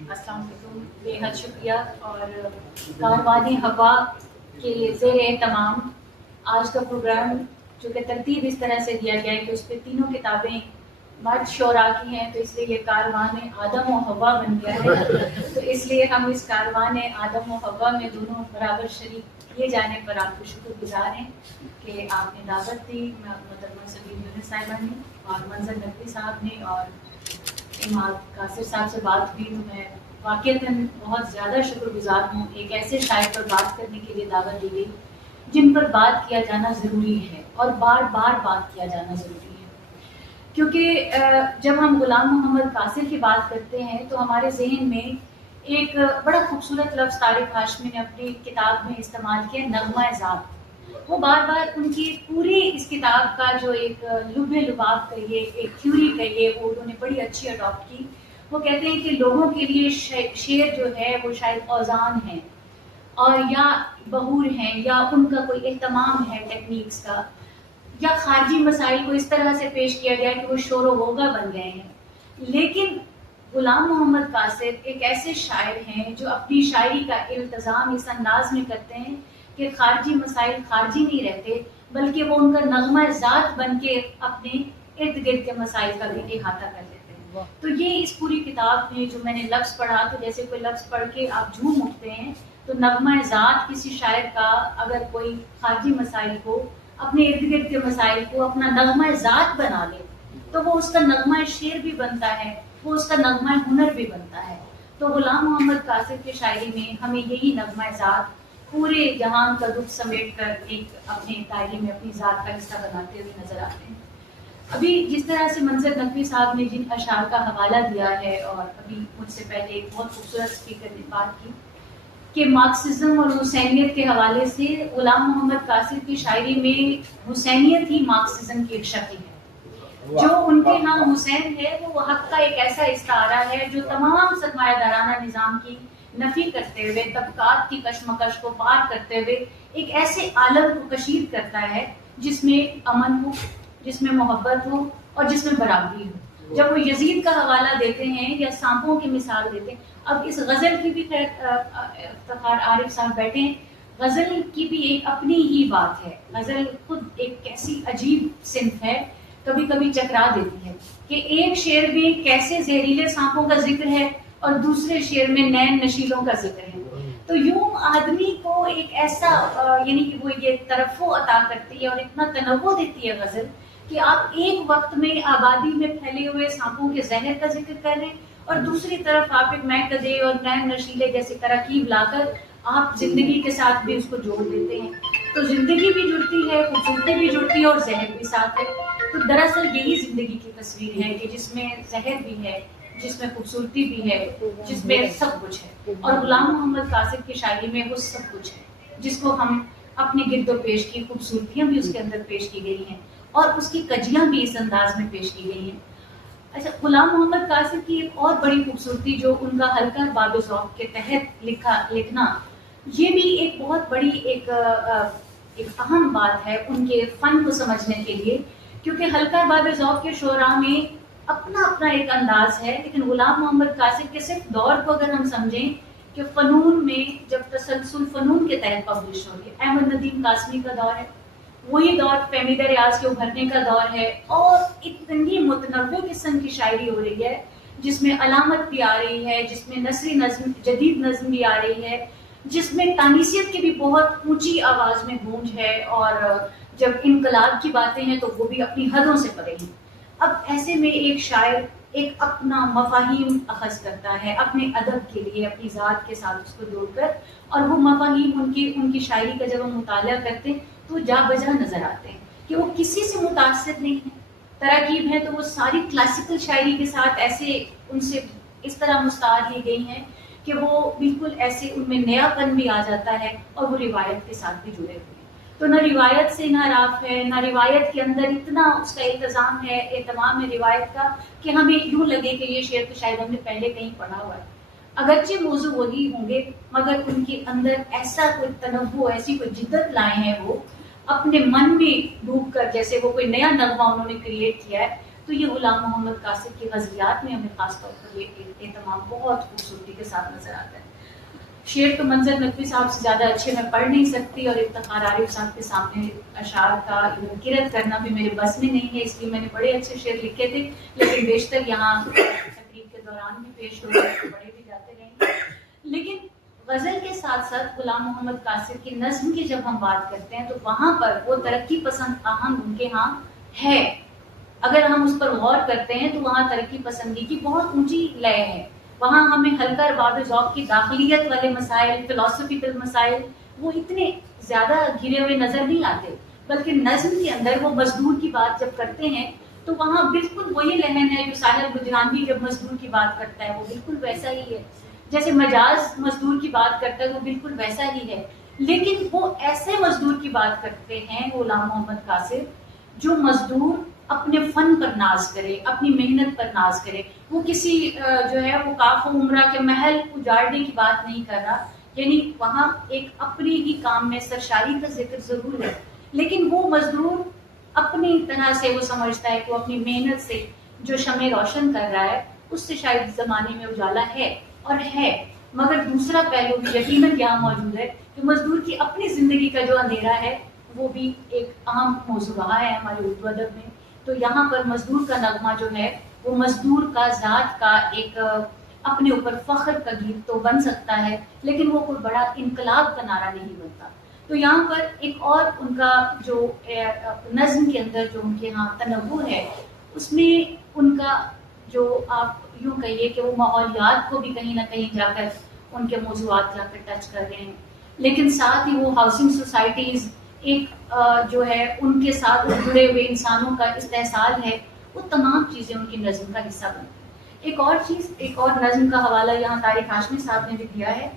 السلام علیکم. بے حد شکریہ. اور کاروان ہوا کے زیر اہتمام آج کا پروگرام جو کہ ترتیب اس طرح سے دیا گیا ہے کہ اس پہ تینوں کتابیں مرد شعراء کی ہیں، تو اس لیے یہ کاروان آدم و حوا بن گیا ہے. تو اس لیے ہم اس کاروان آدم و حوا میں دونوں برابر شریک کیے جانے پر آپ کو شکر گزار ہیں کہ آپ نے دعوت دی. محترمہ سلیم یونس صاحبہ نے اور منظر نقوی صاحب نے اور امام قاصر صاحب سے بات ہوئی، تو میں واقعتاً بہت زیادہ شکر گزار ہوں. ایک ایسے شاعر پر بات کرنے کے لیے دعوت دی گئی جن پر بات کیا جانا ضروری ہے اور بار بار بات کیا جانا ضروری ہے، کیونکہ جب ہم غلام محمد قاصر کی بات کرتے ہیں تو ہمارے ذہن میں ایک بڑا خوبصورت لفظ طارق ہاشمی نے اپنی کتاب میں استعمال کیا، نغمہ ذات. وہ بار بار ان کی پوری اس کتاب کا جو ایک لب لباب کہیے، ایک تھیوری کہیے، وہ انہوں نے بڑی اچھی اڈاپٹ کی. وہ کہتے ہیں کہ لوگوں کے لیے شعر جو ہے وہ شاید اوزان ہے اور یا بہور ہیں یا ان کا کوئی اہتمام ہے ٹیکنیکس کا، یا خارجی مسائل کو اس طرح سے پیش کیا گیا کہ وہ شور و غوغا بن گئے ہیں. لیکن غلام محمد قاصر ایک ایسے شاعر ہیں جو اپنی شاعری کا التزام اس انداز میں کرتے ہیں کہ خارجی مسائل خارجی نہیں رہتے، بلکہ وہ ان کا نغمہ ذات بن کے اپنے ارد گرد کے مسائل کا بھی احاطہ کر لیتے ہیں. تو یہ اس پوری کتاب میں جو میں نے لفظ پڑھا، تو جیسے کوئی لفظ پڑھ کے آپ جھوم اٹھتے ہیں، تو نغمہ ذات کسی شاعر کا اگر کوئی خارجی مسائل کو، اپنے ارد گرد کے مسائل کو اپنا نغمہ ذات بنا لے تو وہ اس کا نغمہ شعر بھی بنتا ہے، وہ اس کا نغمہ ہنر بھی بنتا ہے. تو غلام محمد قاصر کی شاعری میں ہمیں یہی نغمہ ذات پورے جہان کا دکھ سمیٹ کر ایک اپنے دائرے میں اپنی ذات کا حصہ بناتے ہوئے نظر آتے ہیں. ابھی جس طرح سے منظر نقوی صاحب نے جن اشعار کا حوالہ دیا ہے، اور ابھی مجھ سے پہلے ایک بہت خوبصورت اسپیکر نے بات کی کہ مارکسزم اور حسینیت کے حوالے سے غلام محمد قاصر کی شاعری میں حسینیت ہی مارکسزم کی ایک شکل ہے. جو ان کے ہاں حسین ہے وہ حق کا ایک ایسا استعارہ ہے جو تمام سرمایہ دارانہ نظام کی نفی کرتے ہوئے، طبقات کی کشمکش کو پار کرتے ہوئے ایک ایسے عالم کو کشید کرتا ہے جس میں امن ہو، جس میں محبت ہو اور جس میں برابری ہو. جب وہ یزید کا حوالہ دیتے ہیں یا سانپوں کی مثال دیتے ہیں، اب اس غزل کی بھی خیر افتخار عارف صاحب بیٹھے ہیں، غزل کی بھی ایک اپنی ہی بات ہے. غزل خود ایک کیسی عجیب صنف ہے، کبھی کبھی چکرا دیتی ہے کہ ایک شعر میں کیسے زہریلے سانپوں کا ذکر ہے اور دوسرے شعر میں نین نشیلوں کا ذکر ہے. تو یوں آدمی کو ایک ایسا یعنی کہ وہ یہ ترفع عطا کرتی ہے اور اتنا تنوع دیتی ہے غزل کہ آپ ایک وقت میں آبادی میں پھیلے ہوئے سانپوں کے زہر کا ذکر کر رہے ہیں اور دوسری طرف آپ ایک محکدے اور نین نشیلے جیسے تراکیب لا کر آپ زندگی کے ساتھ بھی اس کو جوڑ دیتے ہیں. تو زندگی بھی جڑتی ہے، خوبصورتی بھی جڑتی ہے اور زہر بھی ساتھ ہے. تو دراصل یہی زندگی کی تصویر ہے کہ جس میں زہر بھی ہے، جس میں خوبصورتی بھی ہے، جس میں سب کچھ ہے. اور غلام محمد قاصر کی شاعری میں وہ سب کچھ ہے جس کو ہم اپنے گرد و پیش کی خوبصورتیاں بھی اس کے اندر پیش کی گئی ہیں اور اس کی کجیاں بھی اس انداز میں پیش کی گئی ہیں. اچھا، غلام محمد قاصر کی ایک اور بڑی خوبصورتی جو ان کا ہلکا باب ذوق کے تحت لکھنا، یہ بھی ایک بہت بڑی ایک اہم بات ہے ان کے فن کو سمجھنے کے لیے، کیونکہ ہلکا باب ذوق کے شعراء میں اپنا اپنا ایک انداز ہے. لیکن غلام محمد قاصر کے صرف دور کو اگر ہم سمجھیں کہ فنون میں جب تسلسل فنون کے تحت پبلش ہو رہی ہے، احمد ندیم قاسمی کا دور ہے، وہی دور فہمیدہ ریاض کے ابھرنے کا دور ہے، اور اتنی متنوع قسم کی شاعری ہو رہی ہے جس میں علامت بھی آ رہی ہے، جس میں نثری نظم، جدید نظم بھی آ رہی ہے، جس میں تانیثیت کی بھی بہت اونچی آواز میں گونج ہے، اور جب انقلاب کی باتیں ہیں تو وہ بھی اپنی حدوں سے پرے ہیں. اب ایسے میں ایک شاعر ایک اپنا مفاہیم اخذ کرتا ہے اپنے ادب کے لیے، اپنی ذات کے ساتھ اس کو جوڑ کر، اور وہ مفاہیم ان کی شاعری کا جب ہم مطالعہ کرتے ہیں تو جا بجا نظر آتے ہیں کہ وہ کسی سے متاثر نہیں ہیں. تراکیب ہیں تو وہ ساری کلاسیکل شاعری کے ساتھ ایسے ان سے اس طرح مستعار لی گئی ہیں کہ وہ بالکل ایسے ان میں نیا پن بھی آ جاتا ہے اور وہ روایت کے ساتھ بھی جڑے ہوئے ہیں. تو نہ روایت سے انحراف ہے، نہ روایت کے اندر اتنا اس کا التزام ہے، اہتمام ہے روایت کا کہ ہمیں یوں لگے کہ یہ شعر تو شاید ہم نے پہلے کہیں پڑھا ہوا ہے. اگرچہ موضوع وہی ہوں گے مگر ان کے اندر ایسا کوئی تنوع، ایسی کوئی جدت لائے ہیں وہ اپنے من میں ڈوب کر، جیسے وہ کوئی نیا نغمہ انہوں نے کریٹ کیا ہے تو یہ غلام محمد قاصد کی غزلیات میں ہمیں خاص طور پر یہ اہتمام بہت خوبصورتی کے ساتھ نظر آتا ہے. شعر تو منظر نقوی صاحب سے زیادہ اچھے میں پڑھ نہیں سکتی، اور افتخار عارف صاحب کے سامنے اشعار کا منکرت کرنا بھی میرے بس میں نہیں ہے، اس لیے میں نے بڑے اچھے شعر لکھے تھے، لیکن بیشتر یہاں تقریب کے دوران بھی پیش ہو گئے، پڑھے بھی جاتے رہیں گے. لیکن غزل کے ساتھ ساتھ غلام محمد قاصد کی نظم کی جب ہم بات کرتے ہیں تو وہاں پر وہ ترقی پسند آہنگ ان کے ہاں ہے. اگر ہم اس پر غور کرتے ہیں تو وہاں ترقی پسندی کی بہت اونچی لے ہے. وہاں ہمیں ہلکا ارباب ذوق کی داخلیت والے مسائل، فلسفیکل مسائل وہ اتنے زیادہ گھرے ہوئے نظر نہیں آتے، بلکہ نظم کے اندر وہ مزدور کی بات جب کرتے ہیں تو وہاں بالکل وہی لہن ہے جو ساحر بجرانی جب مزدور کی بات کرتا ہے وہ بالکل ویسا ہی ہے. جیسے مجاز مزدور کی بات کرتا ہے وہ بالکل ویسا ہی ہے. لیکن وہ ایسے مزدور کی بات کرتے ہیں غلام محمد قاصد جو مزدور اپنے فن پر ناز کرے، اپنی محنت پر ناز کرے. وہ کسی جو ہے وہ کاف و عمرہ کے محل اجاڑنے کی بات نہیں کر رہا، یعنی وہاں ایک اپنے ہی کام میں سرشاری کا ذکر ضرور ہے، لیکن وہ مزدور اپنی طرح سے وہ سمجھتا ہے کہ وہ اپنی محنت سے جو شمع روشن کر رہا ہے اس سے شاید زمانے میں اجالا ہے اور ہے. مگر دوسرا پہلو بھی یقیناً یہاں موجود ہے کہ مزدور کی اپنی زندگی کا جو اندھیرا ہے وہ بھی ایک اہم موضوع رہا ہے ہمارے اردو ادب میں. تو یہاں پر مزدور کا نغمہ جو ہے وہ مزدور کا ذات کا ایک اپنے اوپر فخر کا گیت تو بن سکتا ہے، لیکن وہ کوئی بڑا انقلاب کا نعرہ نہیں بنتا. تو یہاں پر ایک اور ان کا جو نظم کے اندر جو ان کے ہاں تنوع ہے اس میں ان کا جو آپ یوں کہیے کہ وہ ماحولیات کو بھی کہیں نہ کہیں جا کر ان کے موضوعات جا کر ٹچ کر رہے ہیں، لیکن ساتھ ہی وہ ہاؤسنگ سوسائٹیز ایک جو ہے ان کے ساتھ جڑے ہوئے انسانوں کا استحصال ہے، وہ تمام چیزیں ان کی نظم کا حصہ بنتی ہیں. ایک اور چیز، ایک اور نظم کا حوالہ یہاں طارق ہاشمی صاحب نے بھی دیا ہے.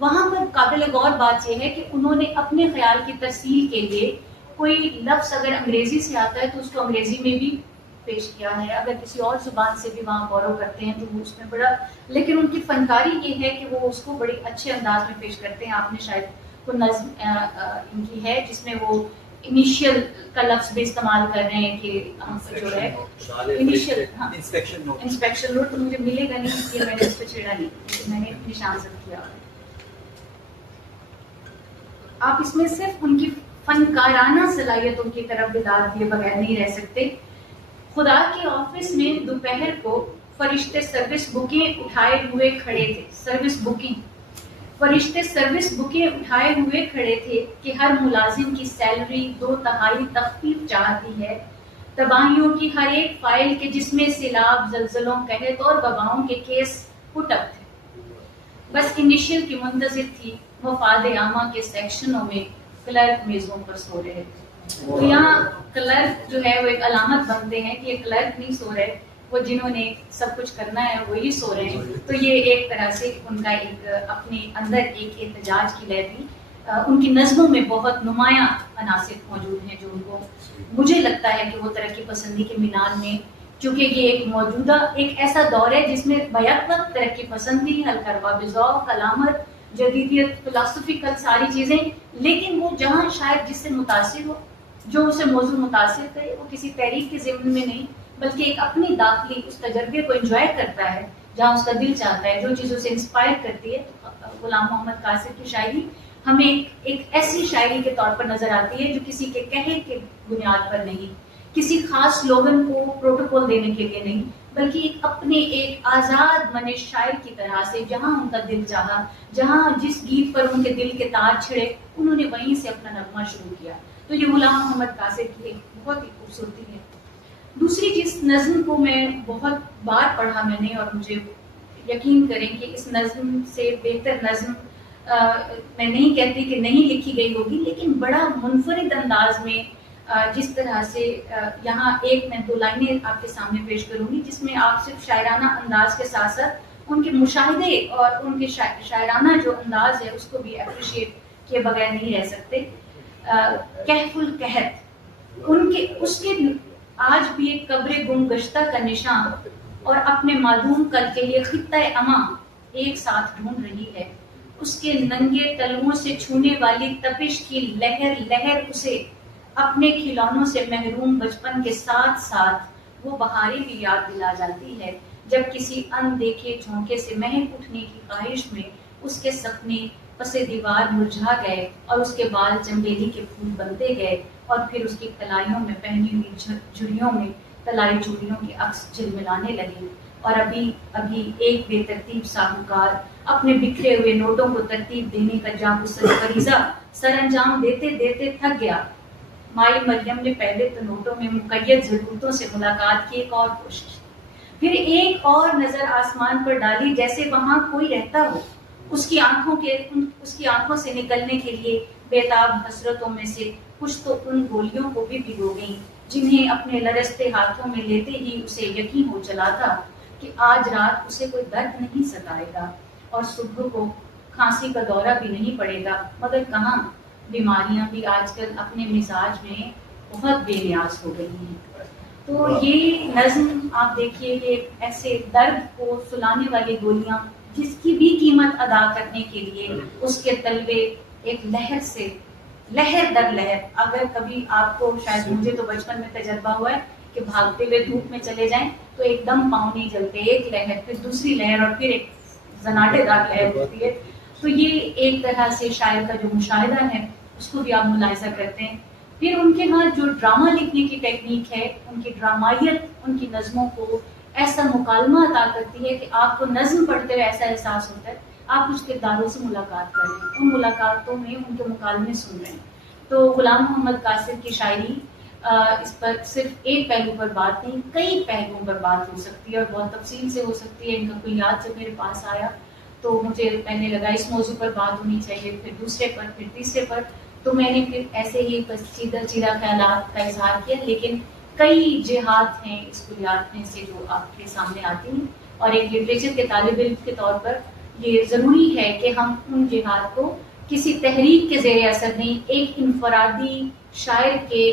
وہاں پر قابل غور بات یہ ہے کہ انہوں نے اپنے خیال کی ترسیل کے لیے کوئی لفظ اگر انگریزی سے آتا ہے تو اس کو انگریزی میں بھی پیش کیا ہے، اگر کسی اور زبان سے بھی وہاں غور کرتے ہیں تو وہ اس میں بڑا، لیکن ان کی فنکاری یہ ہے کہ وہ اس کو بڑے اچھے انداز میں پیش کرتے ہیں. آپ نے شاید کو نظم ان کی ہے جس میں وہ انیشیل کا لفظ بھی استعمال کر رہے ہیں کہ جو ہے انیشیل انسپیکشن نوٹ، تو مجھے ملے گا نہیں اس لیے میں نے اس پہ چھیڑا نہیں، میں نے نشان سے کیا. آپ اس میں صرف ان کی فنکارانہ صلاحیتوں کی طرف داد دیے بغیر نہیں رہ سکتے. خدا کے آفس میں دوپہر کو فرشتے سروس بکیں اٹھائے ہوئے کھڑے تھے. سروس بکنگ، فرشتے سروس بکیں اٹھائے ہوئے کھڑے تھے کہ ہر ملازم کی سیلری 2/3 تخفیف چاہتی ہے. تباہیوں کی ہر ایک فائل کے جس میں سیلاب، زلزلوں، قحط اور وباؤں کے کیس پٹ اپ تھے. بس انیشل کی منتظر تھی. مفاد عامہ کے سیکشنوں میں کلرک میزوں پر سو رہے تھے. تو یہاں کلرک جو ہے وہ ایک علامت بنتے ہیں کہ یہ کلرک نہیں سو رہے، وہ جنہوں نے سب کچھ کرنا ہے وہی سو رہے ہیں. تو یہ ایک طرح سے ان کا ایک اپنے اندر ایک احتجاج کی لہر تھی. ان کی نظموں میں بہت نمایاں عناصر موجود ہیں جو ان کو مجھے لگتا ہے کہ وہ ترقی پسندی کے مینار میں، چونکہ یہ ایک موجودہ ایک ایسا دور ہے جس میں بیک وقت ترقی پسندی، ہلکا ارباب ذوق، علامت، جدیدیت، فلسفیکل ساری چیزیں، لیکن وہ جہاں شاید جس سے متاثر ہو، جو اسے موضوع متاثر کرے، وہ کسی تحریک کے ضمن میں نہیں بلکہ ایک اپنی داخلی اس تجربے کو انجوائے کرتا ہے جہاں اس کا دل چاہتا ہے، جو چیزوں سے انسپائر کرتی ہے. تو غلام محمد قاصد کی شاعری ہمیں ایک ایسی شاعری کے طور پر نظر آتی ہے جو کسی کے کہے کے بنیاد پر نہیں، کسی خاص سلوگن کو پروٹوکول دینے کے لیے نہیں، بلکہ ایک اپنے ایک آزاد من شاعر کی طرح سے جہاں ان کا دل چاہا، جہاں جس گیت پر ان کے دل کے تار چھڑے انہوں نے وہیں سے اپنا نغمہ شروع کیا. تو یہ غلام محمد قاصد کی ایک بہت ہی خوبصورتی ہے. دوسری جس نظم کو میں بہت بار پڑھا میں نے، اور مجھے یقین کریں کہ اس نظم سے بہتر نظم میں نہیں کہتی کہ نہیں لکھی گئی ہوگی، لیکن بڑا منفرد انداز میں جس طرح سے یہاں ایک میں 2 لائنیں آپ کے سامنے پیش کروں گی جس میں آپ صرف شاعرانہ انداز کے ساتھ ساتھ ان کے مشاہدے اور ان کے شاعرانہ جو انداز ہے اس کو بھی اپریشیٹ کیے بغیر نہیں رہ سکتے. کہف القحط، ان کے اس کے آج بھی ایک قبر گم گشتہ کا نشان اور اپنے معدوم کل کے لیے خطہ اماں ایک ساتھ ڈھونڈ رہی ہے. اس کے ننگے تلووں سے چھونے والی تپش کی لہر لہر اسے اپنے کھلونوں سے محروم بچپن کے ساتھ ساتھ وہ بہاریں بھی یاد دلا جاتی ہے جب کسی اندیکھے جھونکے سے مہک اٹھنے کی خواہش میں اس کے سپنے پس دیوار مرجھا گئے اور اس کے بال چنبیلی کے پھول بنتے گئے اور پھر اس کی کلائیوں میں پہنی ہوئی جھریوں میں تلائی چوڑیوں کے عکس جھلملانے لگے، اور ابھی ایک بے ترتیب ساہوکار اپنے بکھرے ہوئے نوٹوں کو ترتیب دینے کا جانب فریضہ سر انجام دیتے دیتے تھک گیا۔ مائی مریم نے پہلے تو نوٹوں میں مقید ضرورتوں سے ملاقات کی ایک اور کوشش، پھر ایک اور نظر آسمان پر ڈالی جیسے وہاں کوئی رہتا ہو۔ اس کی آنکھوں سے نکلنے کے لیے بےتاب حسرتوں میں سے کچھ تو ان گولیوں کو بھی بھگو گئیں جنہیں اپنے لرزتے ہاتھوں میں لیتے ہی اسے یقین ہو چلا تھا کہ آج رات اسے کوئی درد نہیں ستائے گا اور صبح کو کھانسی کا دورہ بھی نہیں پڑے گا، مگر کہاں، بیماریاں بھی آج کل اپنے مزاج میں بہت بے نیاز ہو گئی ہیں۔ تو یہ نظم آپ دیکھیے کہ ایسے درد کو سلانے والی گولیاں جس کی بھی قیمت ادا کرنے کے لیے اس کے طلبے ایک لہر سے لہر در لہر، اگر کبھی آپ کو، شاید مجھے تو بچپن میں تجربہ ہوا ہے کہ بھاگتے ہوئے دھوپ میں چلے جائیں تو ایک دم پاؤں نہیں جلتے، ایک لہر پھر دوسری لہر اور پھر ایک زناٹے دار لہر ہوتی ہے۔ تو یہ ایک طرح سے شاعر کا جو مشاہدہ ہے اس کو بھی آپ ملاحظہ کرتے ہیں۔ پھر ان کے ہاں جو ڈرامہ لکھنے کی ٹیکنیک ہے، ان کی ڈرامائیت ان کی نظموں کو ایسا مکالمہ عطا کرتی ہے کہ آپ کو نظم پڑھتے ہوئے ایسا احساس ہوتا ہے آپ کچھ کرداروں سے ملاقات کر رہے ہیں، ان ملاقاتوں میں ان کے مکالمے سن رہے ہیں۔ تو غلام محمد قاصر کی شاعری اس پر صرف ایک پہلو پر بات نہیں، کئی پہلوؤں پر بات ہو سکتی ہے اور بہت تفصیل سے ہو سکتی ہے۔ ان کا کوئی یاد جب میرے پاس آیا تو مجھے پہلے لگا اس موضوع پر بات ہونی چاہیے، پھر دوسرے پر، پھر تیسرے پر، تو میں نے پھر ایسے ہی چیدہ چیدہ خیالات کا اظہار کیا، لیکن کئی جہات ہیں اس کلیات میں سے جو آپ کے سامنے آتی ہیں، اور ایک لٹریچر کے طالب علم کے طور پر یہ ضروری ہے کہ ہم ان جہات کو کسی تحریک کے زیر اثر نہیں، ایک انفرادی شاعر کے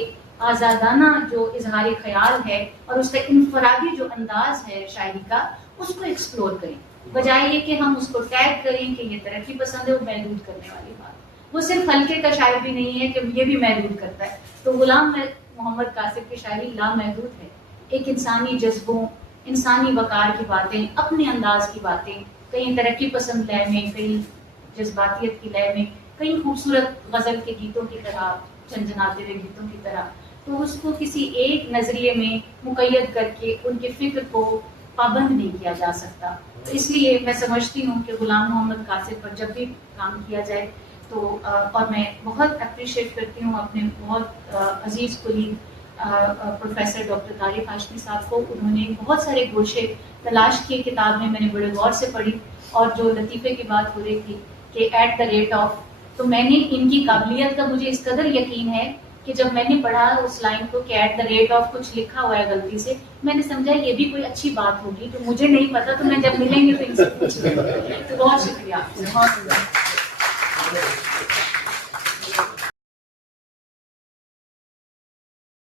آزادانہ جو اظہار خیال ہے اور اس کا انفرادی جو انداز ہے شاعری کا، اس کو ایکسپلور کریں، بجائے یہ کہ ہم اس کو ٹیگ کریں کہ یہ ترقی پسند ہے، وہ محدود کرنے والی بات۔ وہ صرف ہلکے کا شاعر بھی نہیں ہے کہ یہ بھی محدود کرتا ہے۔ تو غلام محمد قاصر کی شاعری لامحدود ہے، ایک انسانی جذبوں، انسانی وقار کی باتیں، اپنے انداز کی باتیں، کہیں ترقی پسند لے میں، کہیں جذباتیت کی لے میں، کہیں خوبصورت غزل کے گیتوں کی طرح، جھنجھناتے ہوئے گیتوں کی طرح، تو اس کو کسی ایک نظریے میں مقید کر کے ان کے فکر کو پابند نہیں کیا جا سکتا۔ اس لیے میں سمجھتی ہوں کہ غلام محمد قاصر پر جب بھی کام کیا جائے تو اور میں بہت اپریشیٹ کرتی ہوں اپنے بہت عزیز colleague professor doctor Tariq Hashmi صاحب کو، انہوں نے بہت سارے گوشے تلاش کیے، کتاب میں نے بڑے غور سے پڑھی، اور جو لطیفے کی بات ہو رہی تھی کہ ایٹ دا ریٹ آف، تو میں نے ان کی قابلیت کا مجھے اس قدر یقین ہے کہ جب میں نے پڑھا اس لائن کو کہ ایٹ دا ریٹ آف کچھ لکھا ہوا ہے غلطی سے، میں نے سمجھا یہ بھی کوئی اچھی بات ہوگی، تو مجھے نہیں پتا، تو میں جب ملیں گے تو ان سے پوچھ لوں گی۔ تو بہت شکریہ آپ کا۔